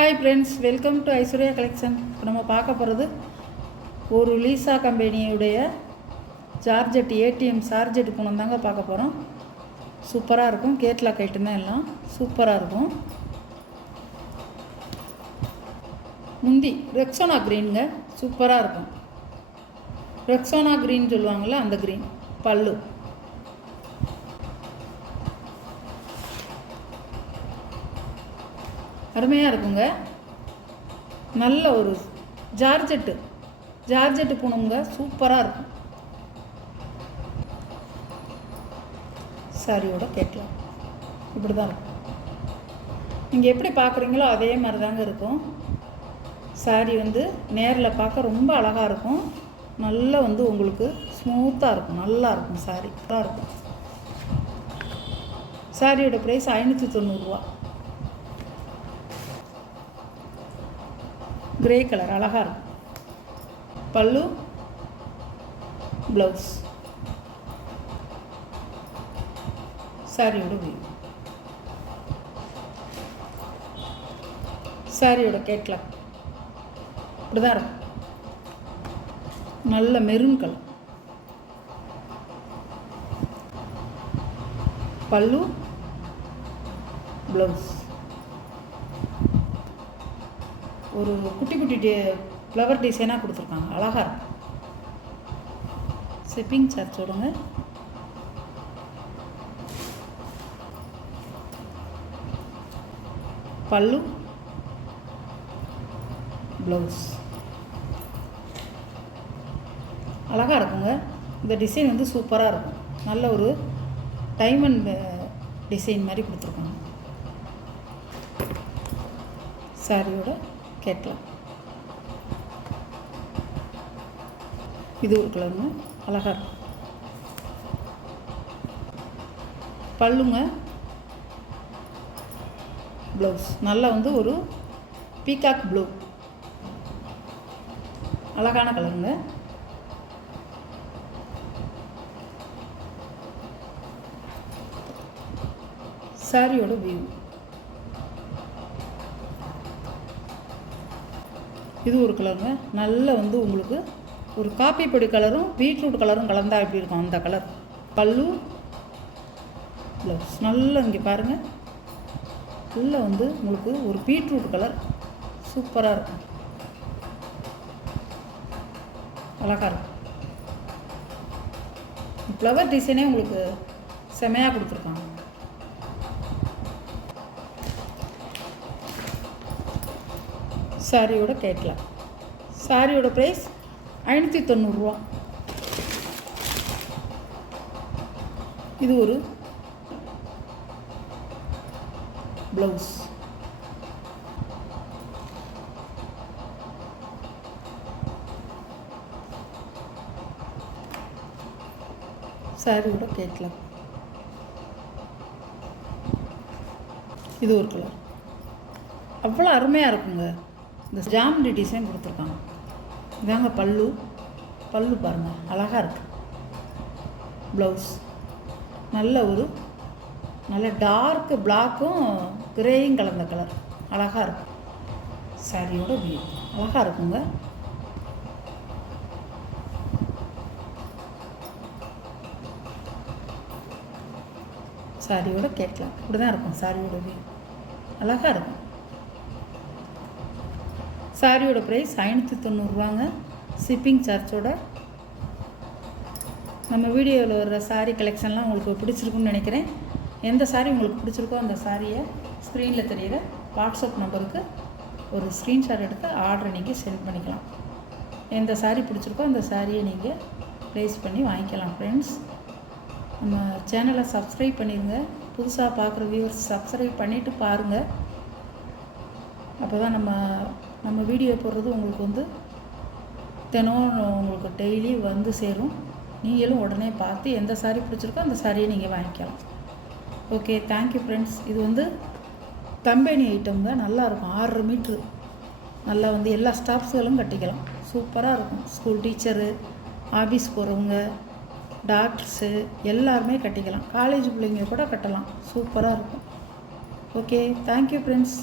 Hi friends, welcome to Aishwarya collection. இப்போ நம்ம பார்க்க போகிறது ஒரு லீசா கம்பெனியுடைய சார்ஜெட் ஏடிஎம் சார்ஜெட் பூனம் தாங்க பார்க்க போகிறோம். சூப்பராக இருக்கும். கேட்லாக் ஐட்டம் தான் எல்லாம் சூப்பராக இருக்கும். முந்தி ரெக்ஸோனா க்ரீனுங்க, சூப்பராக இருக்கும். ரெக்ஸோனா க்ரீன் சொல்லுவாங்கள்ல, அந்த க்ரீன். பல்லு அருமையாக இருக்குங்க. நல்ல ஒரு ஜார்ஜெட்டு பூணுங்க, சூப்பராக இருக்கும். சாரியோட கேட்கலாம் இப்படி தான் இருக்கும். நீங்கள் எப்படி பார்க்குறீங்களோ அதே மாதிரி தாங்க இருக்கும். சாரி நேரில் பார்க்க ரொம்ப அழகாக இருக்கும். நல்லா உங்களுக்கு ஸ்மூத்தாக இருக்கும், நல்லா இருக்கும். சாரி நல்லா இருக்கும். சாரியோட ப்ரைஸ் 590 ரூபா. கிரே கலர் அழகாக இருக்கும். பல்லு, ப்ளவுஸ், சாரியோட வியூ, சாரியோட கேட்லாக் இப்படி தான் இருக்கும். நல்ல மெரூன் கலர். பல்லு, ப்ளவுஸ், ஒரு குட்டி குட்டி ஃப்ளவர் டிசைனாக கொடுத்துருக்காங்க, அழகாக இருக்கும். ஷிப்பிங் சார்ஜ் சொல்லுங்க. பல்லு, ப்ளவுஸ் அழகாக இருக்குங்க. இந்த டிசைன் சூப்பராக இருக்கும். நல்ல ஒரு டைமண்ட் டிசைன் மாதிரி கொடுத்துருக்காங்க. சாரியோட கேட்கலாம். இது ஒரு கலருங்க, அழகாக இருக்கும். பல்லுங்க, ப்ளவுஸ் நல்லா ஒரு பீகாக் ப்ளூ, அழகான கலருங்க. சாரியோட வியூ இது ஒரு கலருங்க. நல்ல உங்களுக்கு ஒரு காப்பி பொடி கலரும் பீட்ரூட் கலரும் கலந்தா எப்படி இருக்கும், அந்த கலர். பல்லு, ப்ளவுஸ் நல்லா இங்கே பாருங்கள். நல்லா உங்களுக்கு ஒரு பீட்ரூட் கலர் சூப்பராக இருக்கும், அழகாக இருக்கும். ஃப்ளவர் டிசைனே உங்களுக்கு செமையாக கொடுத்துருக்காங்க. சாரியோட கேட்கலாம். சாரியோட ப்ரைஸ் 590 ரூபா. இது ஒரு ப்ளவுஸ். சாரியோட கேட்கலாம். இது ஒரு கலர் அவ்வளோ அருமையாக இருக்குங்க. இந்த ஜாமெண்ட்ரி டிசைன் கொடுத்துருக்காங்க. இதாங்க பல்லு. பல்லு பாருங்கள், அழகாக இருக்குது. ப்ளவுஸ் நல்ல டார்க்கு பிளாக்கும் கிரேயும் கலந்த கலர், அழகாக இருக்கும். சாரியோட வியூ அழகாக இருக்குங்க. சாரியோட கேட்கலாம் இப்படி தான் இருக்கும். சாரியோட வியூ அழகாக இருக்கும். சாரியோட ப்ரைஸ் 590 ரூபாங்க, ஷிப்பிங் சார்ஜோட. நம்ம வீடியோவில் வர்ற சாரீ கலெக்ஷன்லாம் உங்களுக்கு பிடிச்சிருக்குன்னு நினைக்கிறேன். எந்த சாரீ உங்களுக்கு பிடிச்சிருக்கோ அந்த சாரியை ஸ்க்ரீனில் தெரிகிற வாட்ஸ்அப் நம்பருக்கு ஒரு ஸ்க்ரீன்ஷாட் எடுத்து ஆர்டரை நீங்கள் சென்ட் பண்ணிக்கலாம். எந்த சாரீ பிடிச்சிருக்கோ அந்த சாரியை நீங்கள் ப்ளேஸ் பண்ணி வாங்கிக்கலாம். ஃப்ரெண்ட்ஸ், நம்ம சேனலை சப்ஸ்கிரைப் பண்ணிடுங்க. புதுசாக பார்க்குற வியூவர்ஸ் சப்ஸ்கிரைப் பண்ணிவிட்டு பாருங்கள். அப்போ தான் நம்ம வீடியோ போடுறது உங்களுக்கு தினம் உங்களுக்கு டெய்லி சேரும். நீங்களும் உடனே பார்த்து எந்த சாரீ பிடிச்சிருக்கோ அந்த சாரியை நீங்கள் வாங்கிக்கலாம். Okay, thank you friends. இது கம்பெனி ஐட்டம்ங்க, நல்லாயிருக்கும். 6 மீட்ரு நல்லா எல்லா ஸ்டாஃப்ஸ்களும் கட்டிக்கலாம். சூப்பராக இருக்கும். ஸ்கூல் டீச்சரு, ஆஃபீஸ் போகிறவங்க, டாக்டர்ஸு எல்லாருமே கட்டிக்கலாம். காலேஜ் பிள்ளைங்க கூட கட்டலாம். சூப்பராக இருக்கும். Okay, thank you friends.